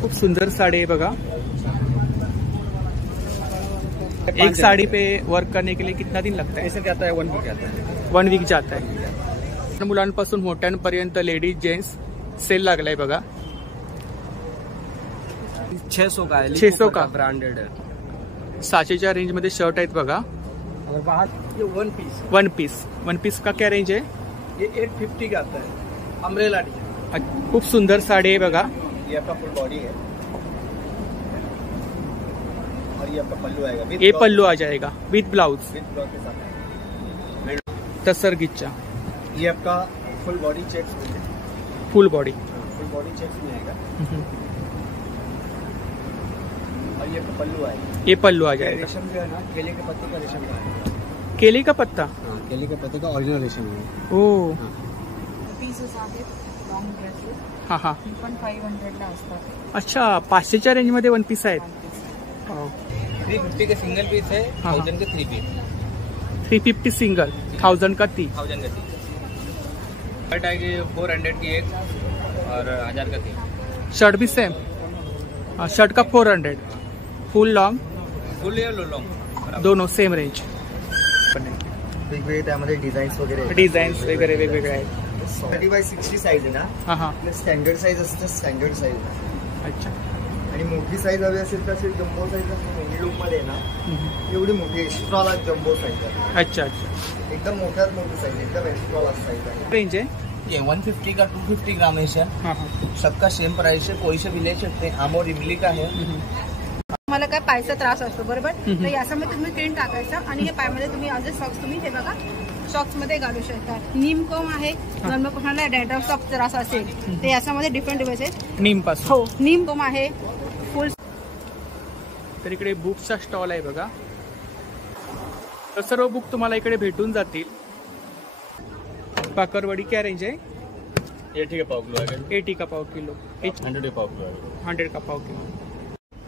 खूप सुंदर साड़ी है बघा। एक साड़ी पे वर्क करने के लिए कितना दिन लगता है? ऐसे क्या आता है 1 वीक आता है। 1 वीक जाता है। मुलांपासून मोठ्यांपर्यंत लेडीज जेंट्स सेल लागलाय बघा। 600 का है, 600 का ब्रांडेड है। 700च्या रेंज मध्ये शर्ट आहेत बघा। और बाहर ये वन पीस का क्या रेंज है? ये 850 का आता है, अम्ब्रेला डिजाइन। खूप सुंदर साड़ी है बघा। ये आपका फुल बॉडी है और ये आपका पल्लू आएगा। ये पल्लू आ जाएगा विद ब्लाउज के साथ। तसरगीचा ये आपका फुल बॉडी चेक्स में, फुल बॉडी चेक्स में आएगा। और ये आपका पल्लू आएगा। ये पल्लू आ जाएगा। रेशम जो है ना, केले के पत्ते का रेशम है। केले का पत्ता? हाँ, केले के पत्ते का ओरिजिनल रेशम है। ओ हाँ हाँ 500 ला असतात। अच्छा 500च्या रेंज मध्ये 1 पीस आहेत। 350 के सिंगल पीस है, 1000 के 3 पीस। 350 सिंगल, 1000 का 3। 1000 का 3 शर्ट आएगी 400 की एक और 1000 का 3। शर्ट भी सेम? शर्ट का 400, फुल लॉन्ग फुल या लॉन्ग दोनों सेम रेंज। वेगवेगळे त्यामध्ये डिझाईन्स वगैरे वेगवेगळे आहेत। 30x60 साईज आहे ना। हाँ हाँ स्टँडर्ड साईज असते, स्टँडर्ड साईज। अच्छा आणि मोठी साईज हवी असेल तर असेल जम्बो साईज मिनी लुक मध्ये ना, एवढी मोठी एक्स्ट्राला जम्बो साईज आहे। अच्छा अच्छा एकदम मोठ्यात मोठी साईज, एकदम एक्स्ट्राला साईज आहे। रेंज है ये 150 का 250 ग्राम है सर। हाँ हाँ सबका सेम प्राइस है, कोई से भी ले सकते हैं। हम और इमली का है। तुम्हाला काय पायचा त्रास असतो बरोबर, तर याच्यामध्ये तुम्ही क्रीम टाकायचं आणि हे पायामध्ये तुम्ही आज सॉक्स तुम्ही हे बघा सॉक्स मध्ये घालू शकता। नीम कोम आहे, जर कोणाला डॅन्ड्रफचा त्रास असेल तर याच्यामध्ये डिफरंट डिवाइस आहे। नीम पासून हो नीम कोम आहे फुल। तर इकडे बुकचा स्टॉल आहे बघा। तर सर्व बुक तुम्हाला इकडे भेटून जातील। पाकरवडी क्या रेंज है? 80 का पाव किलो आएगा। 80 का पाव किलो, 100 का पाव किलो आएगा। 100 का पाव किलो।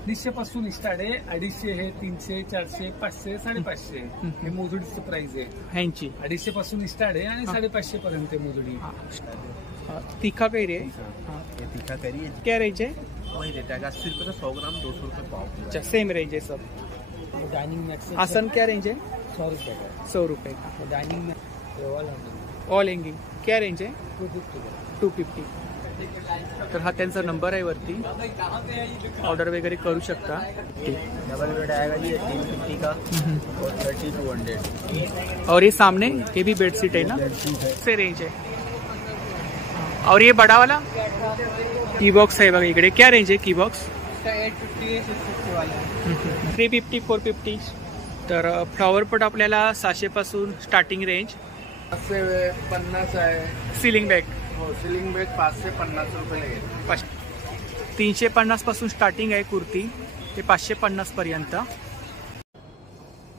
250 पासून स्टार्ट आहे, 250 आहे, 300, 400, 500, 550 हे मोजडीचं प्राइस आहे। ह्यांची 250 पासून स्टार्ट आहे आणि 550 पर्यंत मोजडी। तीखा कैरी है? ये तीखा करी है। क्या रेंज है? वही रेट आएगा 80 रुपये का 100 ग्राम, 200 रुपये पाव। अच्छा सेम रेंज है सब। डाइनिंग मैक्स आसन क्या रेंज है? 100 रुपये का। 100 रुपये का। डाइनिंग मैक्स ऑल हैंगिंग क्या रेंज है? 250 250। तर हा त्यांचा नंबर आहे वरती, ऑर्डर वगैरे करू शकता। डबल बेड आएगा जी 350 का और 30 to 100। और ये सामने ये भी बेडशीट है ना, से रेंज है। और ये बड़ा वाला की बॉक्स है बघा इकडे, क्या रेंज है की बॉक्स? 850 650 वाला 350 450। तर फ्लॉवर पॉट आपल्याला 700 पासून स्टार्टिंग रेंज। 50 आहे। सिलिंग बॅग हो, सिलिंग बेड 550 रुपये लागेल। 350 पासून स्टार्टिंग आहे कुर्ती, ते 550 पर्यंत।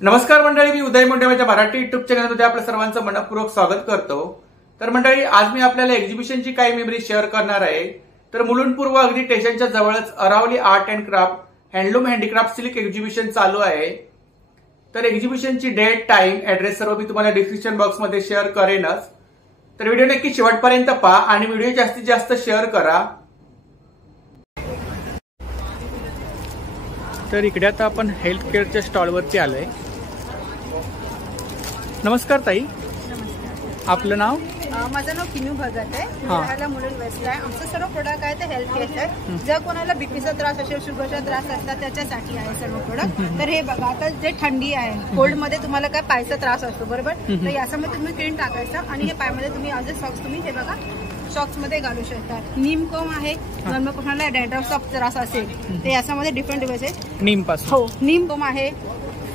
नमस्कार मंडळी, मी उदय मुंडे माझ्या मराठी युट्यूब चॅनलमध्ये आपल्या सर्वांचं मनपूर्वक स्वागत करतो। तर मंडळी आज मी आपल्याला एक्झिबिशनची काही मेमरी शेअर करणार आहे। तर मुलुंड पूर्व अगदी स्टेशनच्या जवळच Aravali art and craft handloom handicraft silk exhibition चालू आहे। तर एक्झिबिशनची डेट, टाइम, ऍड्रेस सर्व मी तुम्हाला डिस्क्रिप्शन बॉक्समध्ये शेअर करेनच। तर व्हिडिओ नक्की शेवटपर्यंत पहा आणि व्हिडिओ जास्तीत जास्त शेअर करा। तर इकडे आता आपण हेल्थ केअरच्या स्टॉलवरती आलोय। नमस्कार ताई, आपलं नाव? माझं नाव किनू भगत आहे, राहायला मुलुंड वेस्टला आहे। आमचं सर्व प्रोडक्ट आहे ते हेल्थ केअरचं। जर कोणाला बीपीचा त्रास असेल, शुगरचा त्रास असतात त्याच्यासाठी आहे सर्व प्रोडक्ट। तर हे बघा, आता जे थंडी आहे, कोल्ड मध्ये तुम्हाला काय पायचा त्रास असतो बरोबर, तर याच्यामध्ये तुम्ही क्रीम टाकायचं आणि हे पायामध्ये तुम्ही आज सॉक्स तुम्ही हे बघा सॉक्स मध्ये घालू शकता। नीम कोम आहे, जर कोणाला डॅन्ड्रफचा त्रास असेल तर याच्यामध्ये डिफरंट डिवाइस आहे। नीम पासून हो नीम कोम आहे,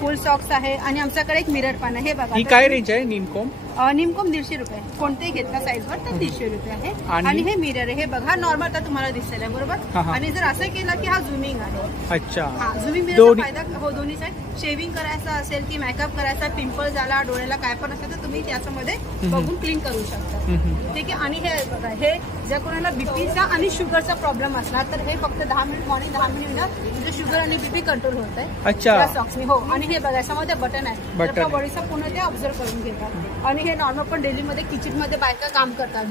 फुल सॉक्स आहे आणि आमच्याकडे एक मिरर पण आहे। हे बघा, ही काय रेंज आहे नीमकोम? नीमकोम 150 रुपये, कोणतेही घेतला साईजवर तर 150 रुपये आहे। आणि हे मिरर आहे, हे बघा नॉर्मल तर तुम्हाला दिसेल आहे बरोबर। आणि जर असं केलं की हा झुमिंग आहे। अच्छा, हा झुमिंग मिररचा फायदा हो दोन्ही साईड, शेविंग करायचं असेल की मेकअप करायचा, पिंपल झाला, डोळ्याला काय पण असेल तर तुम्ही त्याच्यामध्ये बघून क्लीन करू शकता। ठीक आहे। आणि हे बघा, हे जर कोणाला बीपीचा आणि शुगरचा प्रॉब्लेम असला तर हे फक्त 10 मिनिट मॉर्निंग 10 मिनिट म्हणजे शुगर आणि बीपी कंट्रोल होत आहे। अच्छा सॉक्सनी हो। आणि हे बघा, याच्यामध्ये बटन आहे, तर बॉडीचा पूर्ण ते ऑब्झर्व करून घेतात। आणि हे नॉर्मल पण डेली मध्ये किचन मध्ये बायका काम करतात,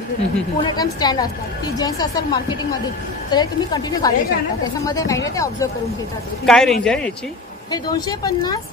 पूर्ण टाइम स्टँड असतात की जेंट्स असेल मार्केटिंग मध्ये तर हे तुम्ही कंटिन्यू घालू शकता. त्याच्यामध्ये मॅग्नेट ते ऑब्झर्व करून घेतात. काय रेंज आहे याची? हे 250,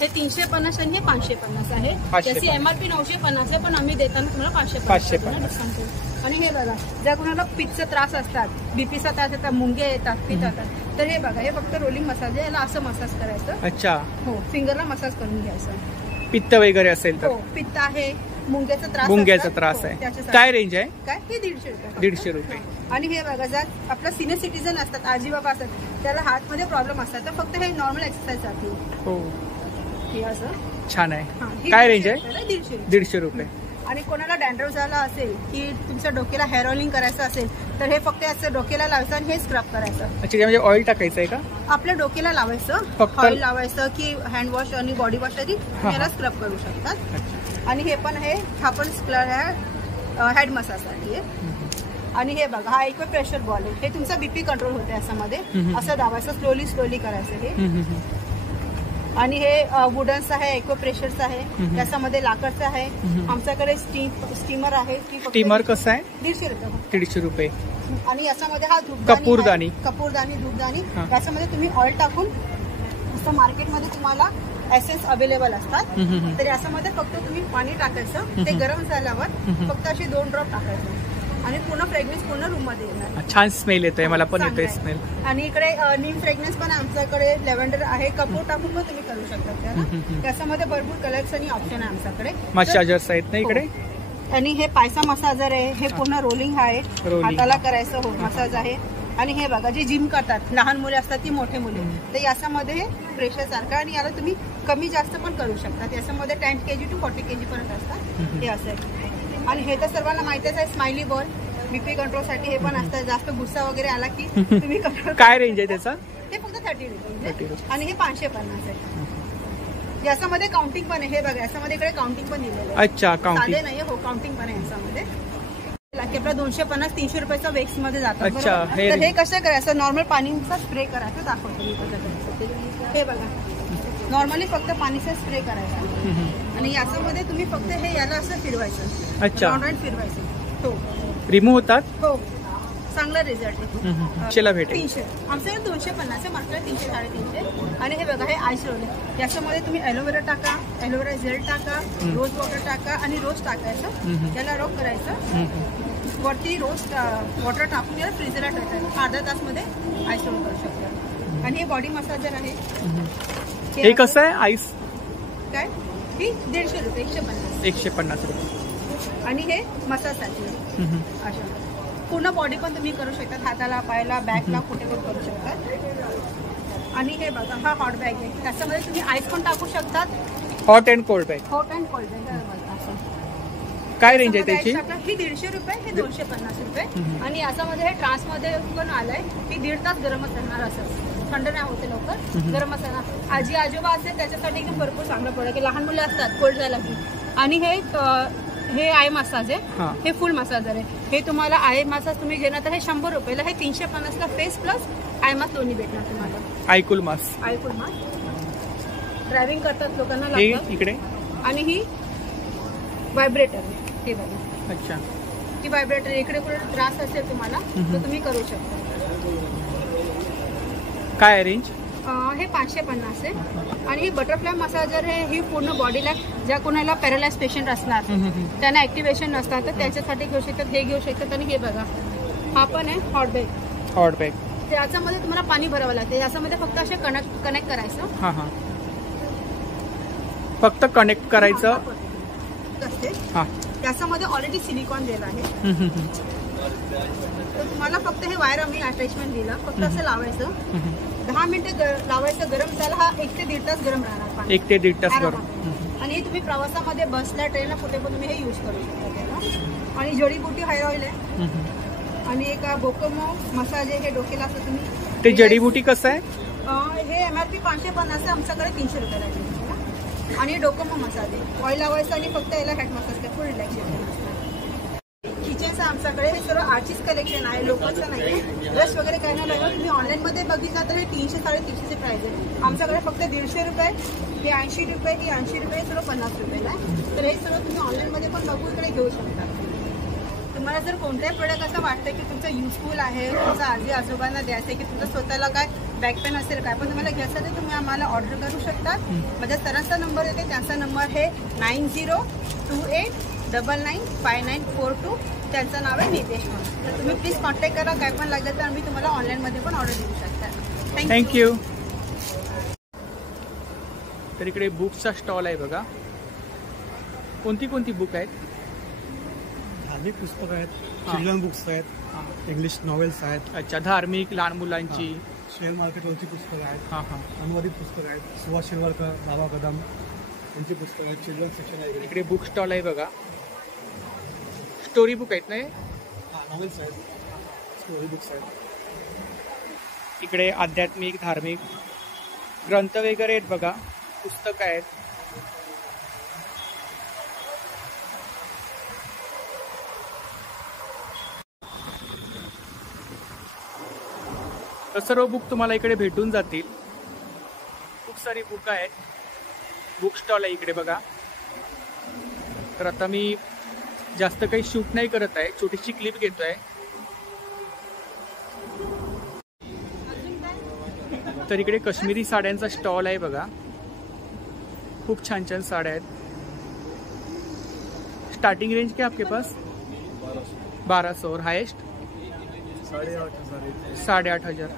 हे 350 आणि हे 550 आहे. 550. त्याची MRP 950 आहे, पण आम्ही देताना तुम्हाला 550 डिस्काउंट करू. आणि हे बघा, जर कोणाला पित्तचा त्रास असतात, बीपीचा त्रास येतात, मुंगे येतात, पित्त येतात, तर हे बघा, हे फक्त रोलिंग मसाज आहे. याला असं मसाज करायचं. अच्छा. हो, फिंगरला मसाज करून घ्यायचं. पित्त वगैरे असेल तर? हो, पित्त आहे, मुंग्याचा त्रास आहे. त्याच्यासाठी. काय रेंज आहे? काय हे 150 रुपये. 150 रुपये. आणि हे बघा, जर आपला सिनियर सिटीजन असतात, आजी बाबा असतात, त्याला हार्टमध्ये प्रॉब्लेम असतात, तर फक्त हे नॉर्मल एक्सरसाइज जाते. हो, हे असं छान आहे. ही काय रेंज आहे? 150 रुपये. आणि कोणाला डॅन्ड्रफ झाला असेल, की तुमच्या डोक्याला हेअर ऑइलिंग करायचं असेल, तर हे फक्त असं डोक्याला लावायचं आणि हे स्क्रब करायचं. अच्छा, म्हणजे ऑइल टाकायचं आहे का? आपल्या डोक्याला लावायचं, फक्त? ऑइल लावायचं की हँड वॉश आणि बॉडी वॉश आधी याला स्क्रब करू शकतात. आणि हे पण आहे, हा पण हेड मसाजसाठी आहे. आणि हे बघा, हा एक प्रेशर बॉल आहे. हे तुमचा बीपी कंट्रोल होते. याच्यामध्ये असं दाबायचं, स्लोली करायचं हे. आणि हे वुडन्स आहे, इको प्रेशरचं आहे, त्याच्यामध्ये लाकडचं आहे. आमच्याकडे स्टीमर आहे. स्टीमर कसं आहे? 150 रुपये. 150 रुपये. आणि याच्यामध्ये हा कपूरदानी, धूपदानी. याच्यामध्ये तुम्ही ऑइल टाकून, असं मार्केटमध्ये तुम्हाला एसेन्स अवेलेबल असतात, तर याच्यामध्ये फक्त तुम्ही पाणी टाकायचं. ते गरम झाल्यावर फक्त असे 2 ड्रॉप टाकायचे आणि पूर्ण फ्रेग्रन्स पूर्ण रूम मध्ये येणार. छान स्मेल येतोय, मला पण येतोय स्मेल. आणि इकडे नीम फ्रेग्रन्स पण आमच्याकडे, लेव्हेंडर आहे, कपूर टाकून पण तुम्ही करू शकता. त्याच्यामध्ये भरपूर कलर्स आणि ऑप्शन आहे आमच्याकडे. मसाजर्स आहेत ना इकडे. आणि हे पायसा मसाजर आहे. हे पूर्ण रोलिंग आहे, हाताला करायचं. हो, मसाज आहे. आणि हे बघा, जे जिम करतात, लहान मुले असतात ती मोठे मुले, तर याच्यामध्ये हे प्रेशर सारखं, आणि याला तुम्ही कमी जास्त पण करू शकता. याच्यामध्ये 10 kg to 40 kg पर्यंत असतात. हे असं आहे. आणि हे तर सर्वांना माहितीच आहे, स्माइली बॉल बीपी कंट्रोलसाठी हे पण असतं. जास्त गुस्सा वगैरे आला की तुम्ही कंट्रोल. काय रेंज आहे त्याचा? ते फक्त 30 रुपये. आणि हे 550 आहे. याच्यामध्ये काउंटिंग पण आहे. हे बघा, याच्यामध्ये इकडे काउंटिंग पण दिलेलं आहे. अच्छा, काउंटिंग नाही. हो, काउंटिंग पण आहे याच्यामध्ये. आपला 250-300 रुपयाचा वेक्स मध्ये जातात. अच्छा, तर हे कसं करायचं, नॉर्मल पाणीचा स्प्रे करायचं. दाखवतो मी कसं करायचं. हे बघा, नॉर्मली फक्त पाणीचा स्प्रे करायचा. आणि याच्यामध्ये तुम्ही फक्त हे याला असं फिरवायचं. अच्छा, फिरवायचं. हो, रिमूव्ह होतात. हो, चांगला रिझल्ट आहे. 300 भेटेल. 300. आमच्याकडे 250 आहे, मात्र 300-350. आणि हे बघा, हे आईस रोल आहे. याच्यामध्ये तुम्ही एलोवेरा टाका, एलोवेरा जेल टाका, रोज वॉटर टाका आणि रोज टाकायचं. त्याला रोग करायचं. वरती रोज वॉटर टाकून याला फ्रीजरला टाकायचं. अर्धा तासमध्ये आईस रोल करू शकता. आणि हे बॉडी मसाजर आहे. हे कसं आहे आईस? काय? ही 150 रुपये. 150 रुपये. आणि हे मसाजसाठी अशा पूर्ण बॉडी पण तुम्ही करू शकता. हाताला, पायाला, बॅकला, कुठे पण करू शकता. आणि हे बघा, हा हॉट बॅग आहे. त्याच्यामध्ये तुम्ही आईस पण टाकू शकतात. Hot and cold bag. Hot and cold bag. काय रेंज आहे त्याची? ही 150 रुपये, हे 250 रुपये. आणि याच्यामध्ये हे ट्रान्समध्ये पण आलंय. ही 1.5 तास गरमच राहणार. असं थंड नाही होते लवकर, गरमच राहणार. आजी आजोबा असेल त्याच्यासाठी एकदम भरपूर चांगलं प्रोडक्ट. लहान मुले असतात कोल्ड झाला की. आणि हे आय मसाज आहे. हे फुल मसाजर आहे. हे तुम्हाला आय मसाज तुम्ही घेणार तर हे 100 रुपयाला. हे 350ला फेस प्लस आय मास्क दोन्ही भेटणार तुम्हाला. आयकुल मास्क. आयकुल मास्क ड्रायव्हिंग करतात लोकांना लागतं. इकडे. आणि ही व्हायब्रेटर आहे. हे बघा. अच्छा, ही व्हायब्रेटर इकडे कुठे त्रास असेल तुम्हाला तर तुम्ही करू शकता. काय रेंज? हे 550 आहे. आणि ही बटरफ्लाय मसाजर आहे. ही पूर्ण बॉडीला, ज्या कोणाला पॅरालाइज पेशंट असणार, त्यांना ऍक्टिव्हेशन नसतात, तर त्याच्यासाठी घेऊ शकतात. हे घेऊ शकतात. आणि हे बघा, हा पण आहे हॉट बॅग. Hot bag. त्याच्यामध्ये तुम्हाला पाणी भरावं लागते. याच्यामध्ये फक्त असे कनेक्ट करायचं. फक्त कनेक्ट करायचं. त्याच्यामध्ये ऑलरेडी सिलिकॉन दिलं आहे. तर तुम्हाला फक्त हे वायर आम्ही अटॅचमेंट दिलं. फक्त असं लावायचं. 10 मिनिटं लावायचं. गरम झाला हा 1 ते 1.5 तास गरम राहणार. 1 ते 1.5 तास गरम. आणि तुम्ही प्रवासामध्ये, बसला, ट्रेनला, कुठे पण तुम्ही हे यूज करू शकता. आणि जडीबुटी हेअर ऑइल आहे. आणि एक बोकोमो मसाज आहे. हे डोक्याला असं तुम्ही. ते जडीबुटी कसं आहे? हे MRP 550 आहे. आमच्याकडे 300 रुपयाला आहे. आणि डोकोमो मसाज आहे. ऑइल लावायचं आणि फक्त याला हेड मसाज आहे. फुल रिलॅक्सेशन असतं. किचनचं आमच्याकडे हे सर्व आर्टिस्ट कलेक्शन आहे. लोकलचं नाही आहे. ब्रश वगैरे काय नाही लागलं. तुम्ही ऑनलाईनमध्ये बघितलं तर हे 300-350चे प्राइस आहे. आमच्याकडे फक्त 150 रुपये, हे 80 रुपये, ही 80 रुपये, सर्व 50 रुपयाला आहे. तर हे सर्व तुम्ही ऑनलाईनमध्ये पण बघू, इकडे घेऊ शकता. तर तुम्हाला जर कोणताही प्रोडक्ट असं वाटतं की तुमचं युजफुल आहे, तुमचं आजी आजोबांना द्यायचं आहे, की तुमचं स्वतःला काय बॅक पेन असेल काय पण तुम्हाला घ्यायचं तर तुम्ही आम्हाला ऑर्डर करू शकता. माझ्या सरांचा नंबर येते, त्यांचा नंबर आहे 9028995942. त्यांचं नाव आहे नितेश म्हणून. तर तुम्ही प्लीज कॉन्टॅक्ट करा. काय पण लागलं तर आम्ही तुम्हाला ऑनलाईनमध्ये पण ऑर्डर देऊ शकता. थँक्यू. तर इकडे बुक्सचा स्टॉल आहे बघा. कोणती कोणती बुक आहेत? धार्मिक पुस्तकं आहेत, चिल्ड्रन बुक्स आहेत, इंग्लिश नॉवेल्स आहेत. अच्छा, धार्मिक, लहान मुलांची. शेअर मार्केटवरची पुस्तकं आहेत, हां हां. अनुवादित पुस्तकं आहेत, सुभाष शिरवाडकर, बाबा कदम यांची पुस्तकं आहेत. चिल्ड्रन सेक्शन आहे इकडे. इकडे बुक स्टॉल आहे बघा. स्टोरी बुक आहेत ना हे? नॉवेल्स आहेत, स्टोरी बुक्स आहेत. इकडे आध्यात्मिक, धार्मिक ग्रंथ वगैरे आहेत बघा, पुस्तकं आहेत. तर सर्व बुक तुम्हाला इकडे भेटून जातील. खूप सारी बुक आहेत. बुक स्टॉल आहे इकडे बघा. तर आता मी जास्त काही शूट नाही करत आहे, छोटीशी क्लिप घेतोय. तर इकडे काश्मीरी साड्यांचा स्टॉल आहे बघा. खूप छान छान साड्या आहेत. स्टार्टिंग रेंज क्या आपके पास? 1200 और हाईएस्ट 8,500.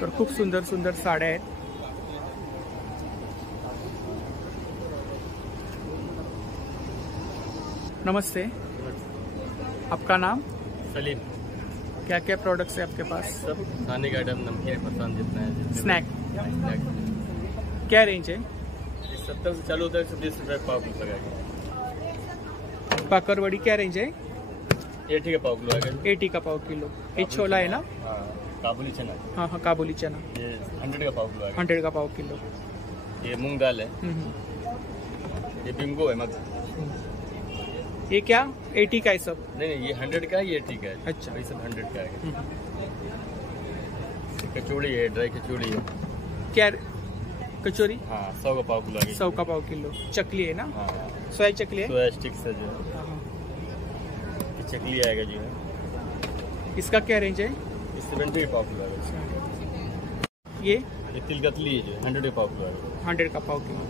तर खूप सुंदर सुंदर साड्या आहेत. नमस्ते, आपका नाम? सलीम. क्या क्या प्रोडक्ट्स है आपके पास? सब खाने का आइटम, नमकीन, पसंद जितना है. स्नैक. स्नैक क्या रेंज है? 70 से चालू होता है, 120 रुपये पाव किलो लगाएगा. बाकरवड़ी क्या रेंज है? 80 का पाव किलो आएगा. 80 का पाव किलो. ये छोला है ना? हाँ, काबुली चना. हाँ हाँ, काबुली चना ये 100 का पाव किलो आएगा. 100 का पाव किलो. ये मूंग दाल है. ये बिंगो है मत. ये क्या 80 का है सब? नहीं नहीं, ये 100 का है, ये 80 का है. अच्छा. ये सब 100 का है. कचौड़ी है, ड्राई कचौड़ी है. क्या कचौरी? हाँ, 100 का पाव किलो आएगा. 100 का पाव किलो. चकली है ना? हाँ, सोया चकली है? सोया स्टिक्स है जो है. हाँ. ये चकली आएगा जो है. इसका क्या रेंज है? ये 70 का पाव किलो आएगा. ये तिल कतली है जो 100 का पाव किलो आएगा. 100 का पाव किलो.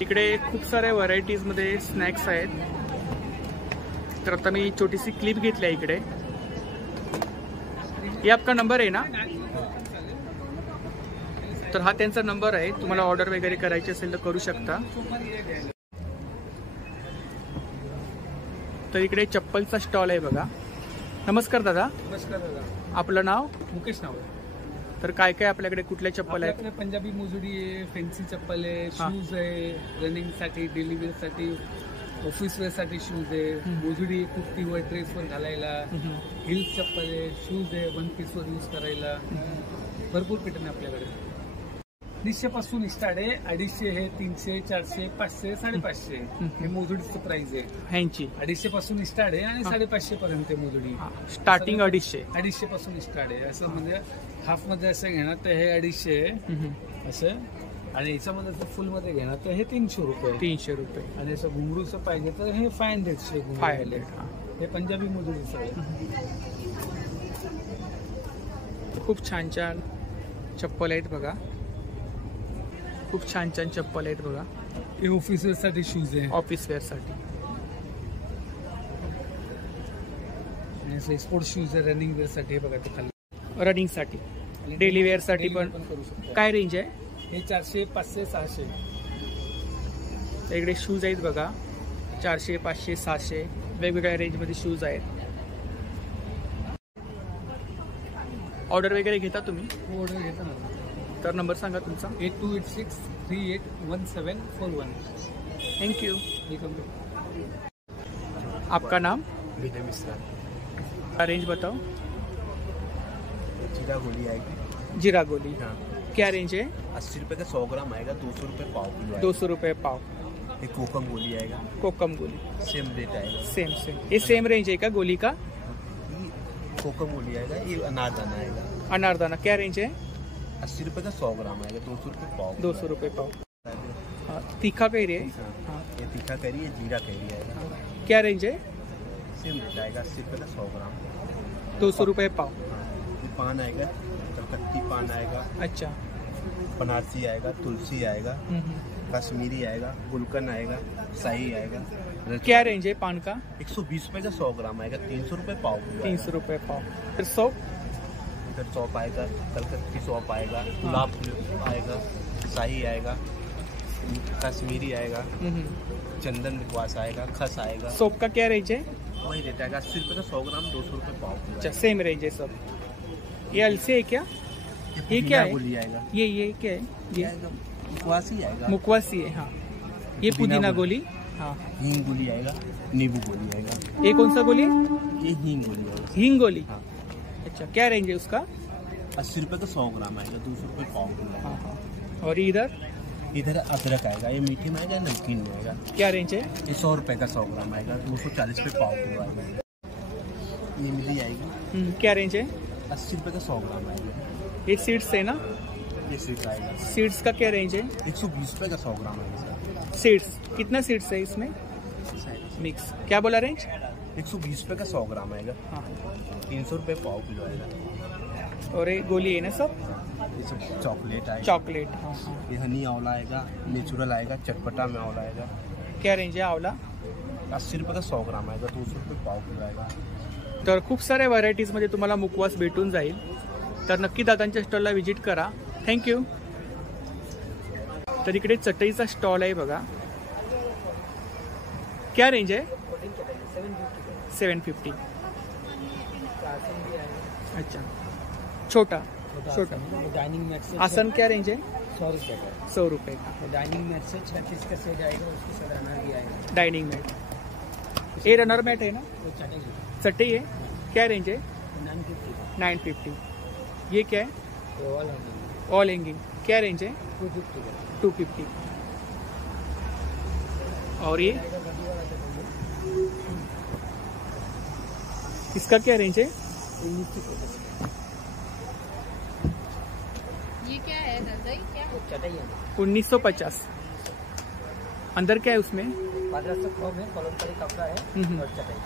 इकडे खूप साऱ्या व्हरायटीज मध्ये स्नॅक्स आहेत. तर आता मी छोटीशी क्लिप घेतली आहे इकडे. ये आपका नंबर आहे ना? तर हा त्यांचा नंबर आहे. तुम्हाला ऑर्डर वगैरे करायची असेल तर करू शकता. तर इकडे चप्पलचा स्टॉल आहे बघा. नमस्कार दादा. नमस्कार दादा. आपलं नाव? मुकेश नाव आहे. तर काय काय आपल्याकडे कुठल्या चप्पल आहेत? आपल्याकडे पंजाबी मोजडी आहे, फॅन्सी चप्पल आहे, शूज आहे, रनिंग साठी, डेली वेअर साठी, ऑफिस वेअर साठी शूज आहे, मोजडी आहे, कुर्तीवर, ड्रेसवर घालायला, हिल्स चप्पल आहे, शूज आहे, वन पीसवर यूज करायला, भरपूर पॅटर्न आहे आपल्याकडे. 250 पासून स्टार्ट आहे. 250 आहे, 300, 400, 500, 550. हे मोजडीचं प्राइस आहे. ह्यांची 250 पासून स्टार्ट आहे आणि 550 पर्यंत मोजडी. स्टार्टिंग 250. 250 पासून स्टार्ट आहे. असं म्हणजे हाफ मध्ये असं घेणार तर हे 250 आहे असं, आणि याच्यामध्ये जर फुल मध्ये घेणार तर हे 300 रुपये. 300 रुपये. आणि असं घुंगरूचं पाहिजे तर हे 500. 500. हे पंजाबी मोजडीचं आहे. खूप छान छान चप्पल आहेत बघा. खूप छान छान चप्पल आहेत बघा. हे ऑफिसर साठी शूज आहे, ऑफिस वेअर साठी. स्पोर्ट्स शूज आहे, रनिंग वेअर साठी. हे बघा ते खाली रनिंग साठी, डेली वेअर साठी पण करू शकतो. काय रेंज आहे? हे 400, 500, 600. तर इकडे शूज आहेत बघा. 400, 500, 600 वेगवेगळ्या रेंजमध्ये शूज आहेत. ऑर्डर वगैरे घेता तुम्ही? ऑर्डर घेता ना. तर नंबर सांगा तुमचा. 8286381741. थँक्यू. वेलकम. आपका नाम? विनय मिश्रा. रेंज बताओ. जीरा गोली आएगी. जीरा गोली. हाँ, क्या रेंज है? 80 रुपये का 100 ग्राम आएगा. 200 रुपये पाव किलो आएगा. 200 रुपये पाव. ये कोकम गोली आएगा. कोकम गोली सेम रेट आएगा. Same same. ये सेम रेंज है क्या गोली का? ये कोकम गोली आएगा. ये अनारदाना आएगा. अनारदाना क्या रेंज है? 80 रुपये का 100 ग्राम आएगा. 200 रुपये पाव. 200 रुपये पाव. तीखा काही रे. हाँ. हाँ. ये तीखा करी, ये जीरा करी आएगा। क्या रेंज है? सेम रेट आएगा 80 रुपये का 100 ग्राम। 200 रुपये पाव। ये पान आएगा, कलकत्ती पान आएगा, अच्छा। बनारसी आएगा, तुलसी आएगा, कश्मीरी आएगा, गुलकन आएगा, शाही आएगा। क्या रेंज है पान का? 120 रुपये का 100 ग्राम आएगा, 300 रुपये पाव। 300 रुपये पाव। फिर 100 इधर सौंप आएगा, कलकत्ती सौंप आएगा, गुलाब आएगा, शाही आएगा, कश्मीरी आएगा, चंदन मुखवास आएगा, खस आएगा। सोप का क्या रेंज है? वही रेट आएगा 80 रुपये का 100 ग्राम, 200 रुपये पाव। अच्छा, सेम रेंज है सब। ये अलसी है क्या? ये क्या है? गोली आएगा। ये क्या है? ये मुखवासी आएगा, मुखवासी है। हाँ, ये पुदीना गोली। हाँ, हींग गोली आएगा, नींबू गोली आएगा। ये कौन सा गोली? ये हींग गोली आएगा। हींग गोली। हाँ। अच्छा, क्या रेंज है उसका? 80 रुपये का 100 ग्राम आएगा, 200 रुपये पाव किलो। हाँ हाँ। और इधर इधर अदरक आएगा, ये मीठे में आएगा, नमकीन में आएगा। क्या रेंज है? ये 100 रुपये का 100 ग्राम आएगा, 240 रुपये पाव किलो आएगा। ये मिली आएगी। क्या रेंज है? 80 रुपये का 100 ग्राम आएगा। ये सीड्स है ना? ये सीड्स आएगा। सीड्स का क्या रेंज है? 120 रुपये का 100 ग्राम आएगा। सीड्स कितना सीड्स है इसमें? मिक्स। क्या बोला रेंज? 120 रुपये का 100 ग्राम आएगा। हाँ। 300 रुपये पाव किलो आएगा। और ये गोली है ना सब? ये सब चॉकलेट आएगा। चॉकलेट। हाँ हाँ। ये हनी आंवला आएगा, नेचुरल आएगा, चटपटा में आंवला आएगा। क्या रेंज आहे आंवला? 80 रुपये का 100 ग्राम आएगा, 200 रुपये पाव किलो आएगा। तर खूप साऱ्या व्हरायटीजमध्ये तुम्हाला मुखवास भेटून जाईल, तर नक्की दादांच्या स्टॉलला व्हिजिट करा। थँक्यू। तर इकडे चटईचा स्टॉल आहे बघा। क्या रेंज आहे? 750। अच्छा, छोटा छोटा डाइनिंग मैट से आसन क्या रेंज है? 100 रुपये का। 100 रुपये का डाइनिंग मैट से 36 का सेट आएगा, उसके साथ रनर भी आएगा। Dining mat. ये रनर मैट है ना? वो चटेगी। चटई है। क्या रेंज है? 950। 950। ये क्या है? तो ऑल हैंगिंग। All hanging. क्या रेंज है? 250 का। 250। और ये इसका क्या रेंज है? 1950। ये क्या है रजाई? क्या चटाई है 1950। अंदर क्या है उसमें? 1500 फॉर्म है, कॉलमकारी कपड़ा है और चटाई।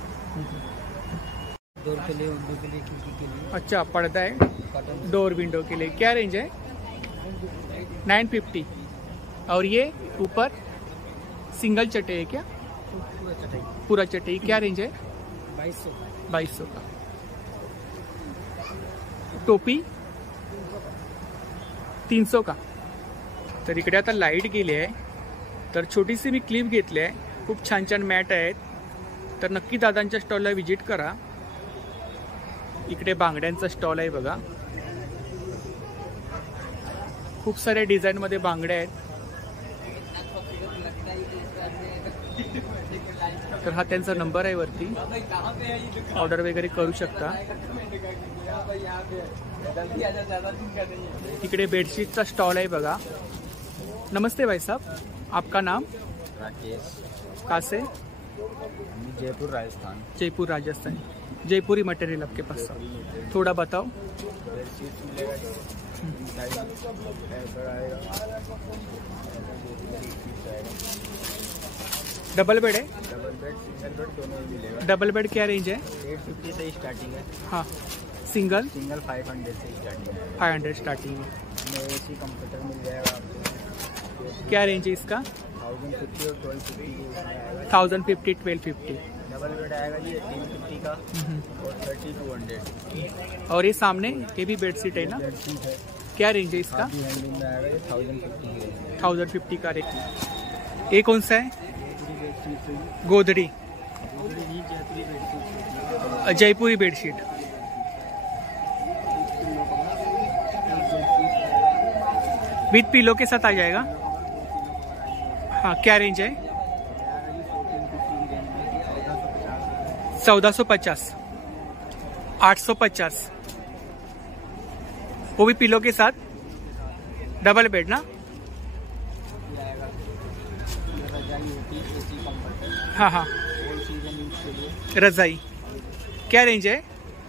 डोर के लिए, विंडो के लिए, खिड़की के लिए। अच्छा, पर्दा है कॉटन। डोर विंडो के लिए। क्या रेंज है? 950। और ये ऊपर सिंगल चटे है क्या? पूरा चटाई। पूरा चटे। क्या रेंज है? 2200। 2200 का। टोपी 300 का। तर इकडे आता लाईट गेली आहे, तर छोटीशी मी क्लिप घेतली आहे। खूप छान छान मॅट आहेत, तर नक्की दादांच्या स्टॉलला व्हिजिट करा। इकडे बांगड्यांचा स्टॉल आहे बघा। खूप साऱ्या डिझाईनमध्ये बांगड्या आहेत। तर हा त्यांचा नंबर आहे वरती, ऑर्डर वगैरे करू शकता। इकडे बेडशीटचा स्टॉल आहे बघा। नमस्ते भाई साहब, आपका नाम? राकेश। कहाँ से? जयपुर राजस्थान। जयपुर राजस्थान। जयपुरी मटेरियल आपके पास, थोड़ा बताओ। डबल बेड है? डबल बेड, सिंगल बेड दोनों मिलेगा। डबल बेड क्या रेंज है? 850 से स्टार्टिंग है। हाँ। सिंगल? सिंगल 500 से स्टार्टिंग है। 500 स्टार्टिंग है। AC कंप्यूटर मिल जाएगा आपको। क्या रेंज है इसका? 1050 और 1250। 1050, 1250। डबल बेड आएगा जी 1850 का और 3200। और ये सामने ये भी बेडशीट है ना? बेडशीट है। क्या रेंज है इसका? हैंडलूम में आएगा ये 1050 है। 1050 का रेट। ये कौन सा है? गोदड़ी। जयपुरी बेडशीट। विथ पिलो के साथ आ जाएगा। हाँ, क्या रेंज है? 1450, 850। वो भी पिलो के साथ, डबल बेड ना? हाँ हाँ। रजाई क्या रेंज है?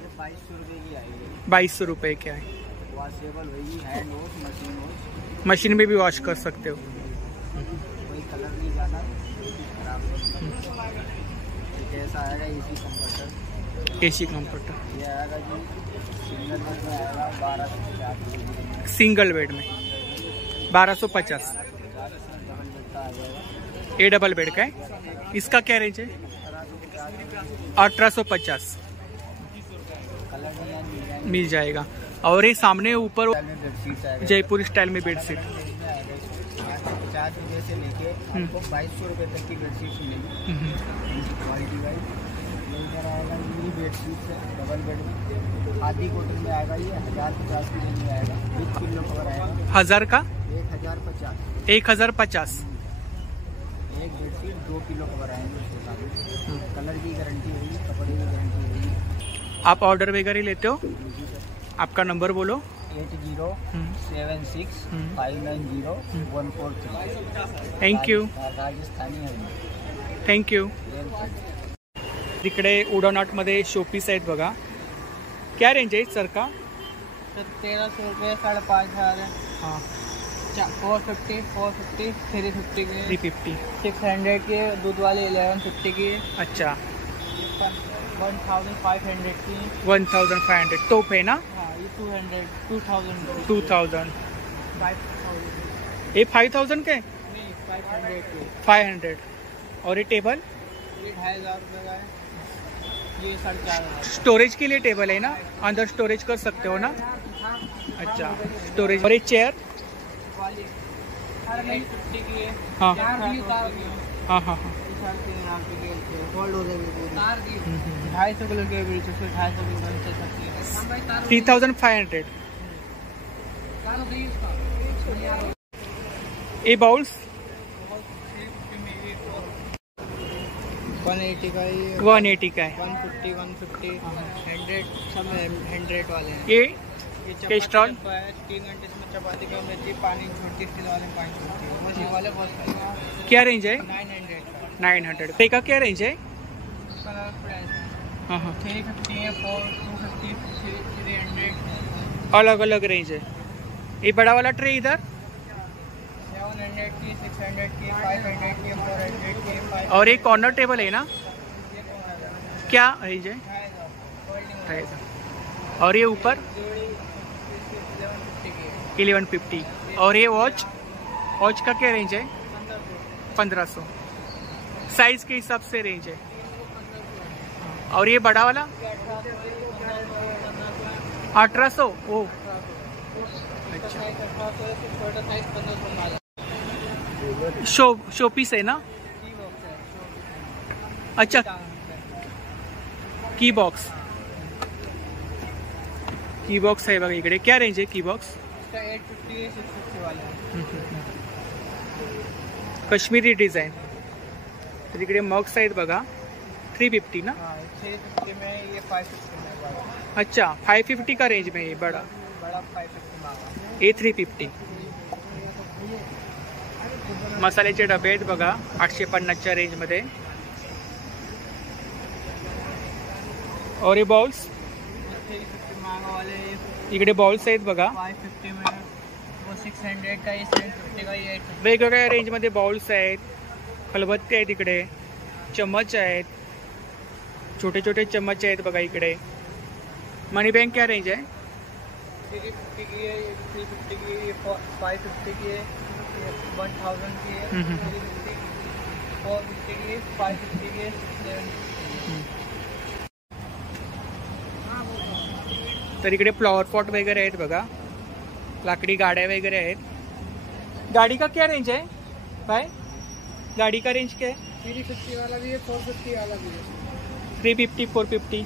2200 रुपये की आएगी। 2200 रुपये क्या है? वॉशेबल वही, hand wash, machine wash. Machine में भी वॉश कर सकते हो। कोई कलर नहीं जाना। बॉक्स आएगा एसी कंफर्टर। एसी कंफर्टर ये आएगा जी सिंगल बेड में आएगा 1250। सिंगल बेड में 1250। डबल बेड का आ जाएगा ये डबल बेड का है, इसका क्या रेंज है? 1850 कलर डिजाइन मिल जाएगा। और ये सामने ऊपर में बेडशीट आएगा जयपुर स्टाइल में बेडशीट 50 रुपये से लेके आपको 2200 रुपये तक की बेडशीट मिलेगी क्वालिटी वाइज। ये इधर आएगा ये बेडशीट डबल बेड में आधी कॉटन में आएगा ये 1050 की रेंज में आएगा। 1 किलो कवर आएगा 1000 का 1050। 1050। एक बेडशीट 2 किलो कवर आएंगे उसके साथ। कलर की गारंटी होगी, कपड़े की गारंटी होगी। आप ऑर्डर वगैरह लेते हो? आपका नंबर बोलो। 8076901443। थँक यू राजस्थानी है। Thank you. तिकडे उडॉनॉटमध्ये शोपीस आहेत बघा. क्या रेंज आहे सर का? तो 1300 रुपये 5500 है। हां 450 450 350 के 350. 600 के दूध वाले 1150 की। अच्छा 1500 की। 1500 टोप है ना? हाँ ये 200 2000 2000. 5000 ये 5000 के? नहीं 500 के। 500. और ये टेबल ये 2500 रुपये का है। ये 4500। स्टोरेज के लिए टेबल है ना? अंदर स्टोरेज कर सकते हो ना? अच्छा स्टोरेज. और ये चेयर? वाली 50 की है। हाँ हाँ हाँ. होल्ड हो जाएगी पूरी। 250 किलो के बीच उसमें 250 किलो से सकती है। 3500. ये बाउल्स 180 का ही 180 का है. 150 150 100 सब 100 वाले हैं। ये चपाती स्टॉल? का है, 3 घंटे इसमें चपाती का मेथी पानी छोटी स्टील वाले पानी छोड़ती है। मशीन वाले बहुत क्या रेंज है? 900 का 900. पे का क्या रेंज है? कलर प्राइस है। हाँ हाँ 350 है 250 300 अलग अलग रेंज है. ये बड़ा वाला ट्रे इधर 700 की 600 की 500 की 400 की 500 और एक कॉर्नर टेबल है ना? क्या रेंज है? 2500. और ये ऊपर 1150. और ये वॉच का क्या रेंज है? 1500. साइज के हिसाब से रेंज है. और ये बड़ा वाला 1800. ओ अच्छा शो पीस है ना? अच्छा की बॉक्स आहे बघा इकडे. क्या रेंज आहे की बॉक्स? 850 650 वाले काश्मीरी डिझाईन. तर इकडे मग्स आहेत बघा 350 ना? 650 में ये 550 में बड़ा। अच्छा 550 का रेंज में ये बड़ा 550 मांगा। ए 350. मसाल्याचे डबे आहेत बघा 850च्या रेंजमध्ये. और ये बाउल्स 350 मांगा वाले इकडे बाउल्स आहेत बघा 550 में वो 600 का ये 750 का ये 850। वेगवेगळ्या रेंजमध्ये बाउल्स आहेत. खलबत्ते आहेत इकडे. चम्मच आहेत. छोटे छोटे चम्मच आहेत बघा इकडे. मनी बँक क्या रेंज आहे? 350 की है 350 की है 550 की है 1000 की है 350 450 की है 550 की है 750। तर इकडे फ्लॉवर पॉट वगैरे आहेत बघा. लाकडी गाड्या वगैरे आहेत. गाड़ी का क्या रेंज है भाई? गाड़ी का रेंज क्या है? 350 वाला भी है 450 वाला भी है। 350 450.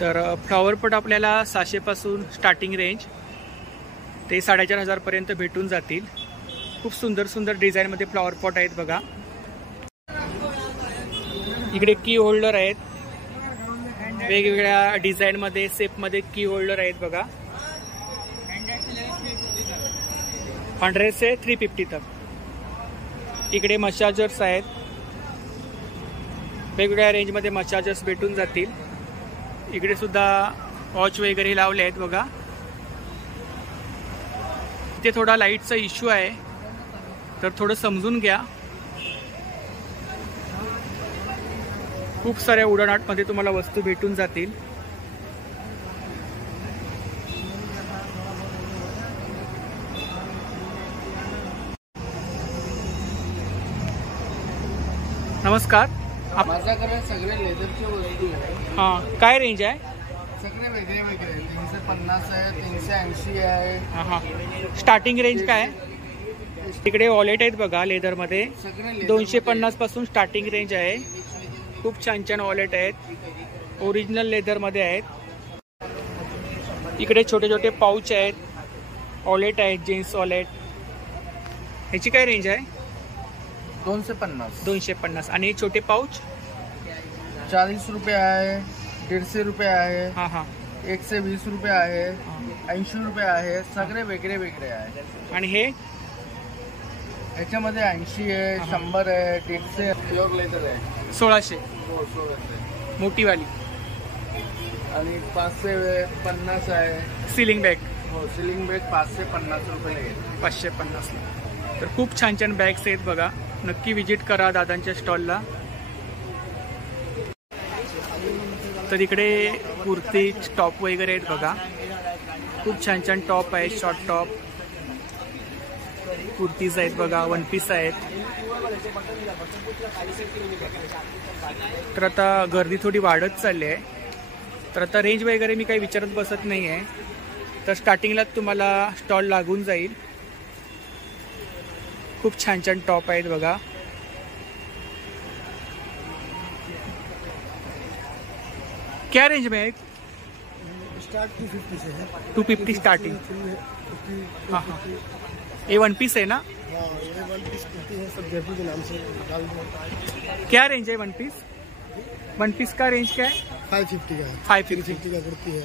तर फ्लॉवर पॉट आपल्याला 700 पासून स्टार्टिंग रेंज ते 4500 पर्यंत भेटून जातील. खूप सुंदर सुंदर डिझाईनमध्ये फ्लॉवर पॉट आहेत बघा. इकडे की होल्डर आहेत. वेगवेगळ्या डिझाईनमध्ये शेपमध्ये की होल्डर आहेत बघा. 100 से 350 तक. इकडे मसाजर्स आहेत. वेगवेगळ्या रेंजमध्ये मसाजर्स भेटून जातील. इकडे सुद्धा वॉच वगैरे लावले आहेत बघा. इथे थोडा लाईटचा इश्यू आहे तर थोडं समजून घ्या. खूप साऱ्या वुडन आर्टमध्ये तुम्हाला वस्तू भेटून जातील. नमस्कार. माझ्याकडे सगळे लेदरचे वस्तू आहे. हां, काय रेंज आहे? सगळे वेगळे वेगळे 350 आहे, 380 आहे. हां, स्टार्टिंग रेंज काय आहे? तिकडे वॉलेट आहेत बघा लेदरमध्ये. सगळे 250 पासून स्टार्टिंग रेंज आहे. खूप छान छान वॉलेट आहेत, ओरिजिनल लेदरमध्ये आहेत. इकडे छोटे छोटे पाऊच आहेत, वॉलेट आहेत, जीन्स वॉलेट. ह्याची काय रेंज आहे? 250. 250. आणि छोटे पाऊच 40 रुपये आहे, 150 रुपये आहे, हां हां 120 रुपये आहे, 80 रुपये आहे. सगळे वेगळे वेगळे आहे. आणि हे याच्यामध्ये 80 आहे, 100 आहे, 150 प्युअर लेदर आहे. 1600 हो, 1600. मोठीवाली. आणि 550 आहे. सिलिंग बॅग हो, सिलिंग बॅग 550 रुपये येईल. 550ला. तर खूप छान छान बॅग्स आहेत बघा. नक्की विजिट करा दादांच्या स्टॉलला. तर इकडे कुर्ती टॉप वगैरे आहेत बघा. खूप छान छान टॉप आहेत, शॉर्ट टॉप, कुर्तीज आहेत बघा, वन पीस आहेत. तर आता गर्दी थोडी वाढत चालली आहे. तर आता रेंज वगैरे मी काही विचारत बसत नाही आहे. तर स्टार्टिंगलाच तुम्हाला स्टॉल लागून जाईल. खूप छान छान टॉप आहेत बघा. क्या रेंज में है? स्टार्ट 250 से है. 250 स्टार्टिंग. हाँ हाँ, ये वन पीस है ना? हाँ, ये 1 पीस कुर्ती है, सब जयपुर के नाम से डाल दो. क्या रेंज है वन पीस? वन पीस का रेंज क्या है? 550 का है. 550. 350 का कुर्ती है.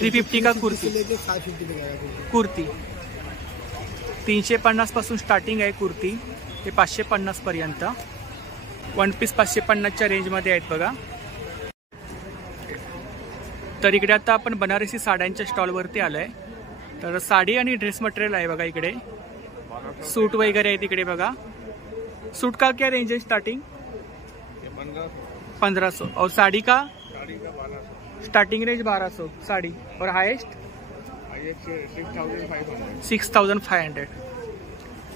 350 का कुर्ती. लेके 550 तक आएगा कुर्ती कुर्ती. 350 पासून स्टार्टिंग आहे कुर्ती, ते 550 पर्यंत. वन पीस 550च्या रेंजमध्ये आहेत बघा. तर इकडे आता आपण बनारसी साड्यांच्या स्टॉलवरती आलोय. तर साडी आणि ड्रेस मटेरियल आहे बघा. इकडे सूट वगैरे आहेत इकडे बघा. सूट का क्या रेंज है स्टार्टिंग? 1500. और साड़ी का स्टार्टिंग रेंज 1200 साड़ी. और हाईएस्ट 6500.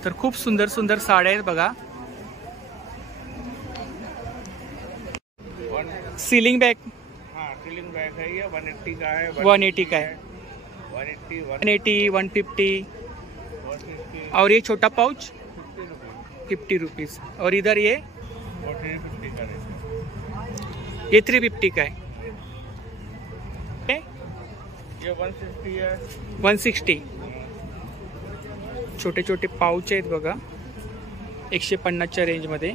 तर खूप सुंदर सुंदर साड्या आहेत बघा. सीलिंग बॅग सीलिंग बैग है, ये 180 का है. 180 का है. 180, 150. और ये छोटा पाउच 50 रुपीज. और इधर ये 350 का है. ये 350 का है. ये 160 है. 160. छोटे छोटे पाउच आहेत बघा 150च्या रेंजमध्ये.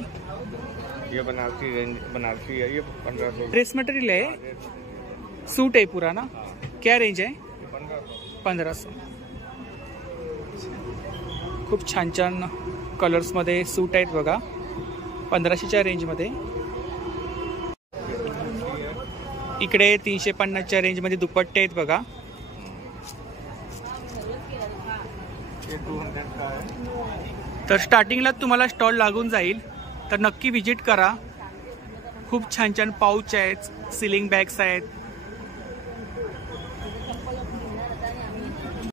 ये बनारसी रेंज, बनारसी है, ये 1500. ड्रेस मटेरियल है, सूट है पूरा ना? क्या रेंज है? 1500. खूप छान छान कलर्समध्ये सूट आहेत बघा 1500च्या रेंजमध्ये. इकडे 350च्या रेंजमध्ये दुपट्टे आहेत बघा. तर स्टार्टिंगला तुम्हाला स्टॉल लागून जाईल, तर नक्की विजिट करा. खूप छान छान पाऊच आहेत, सिलिंग बॅग्स आहेत,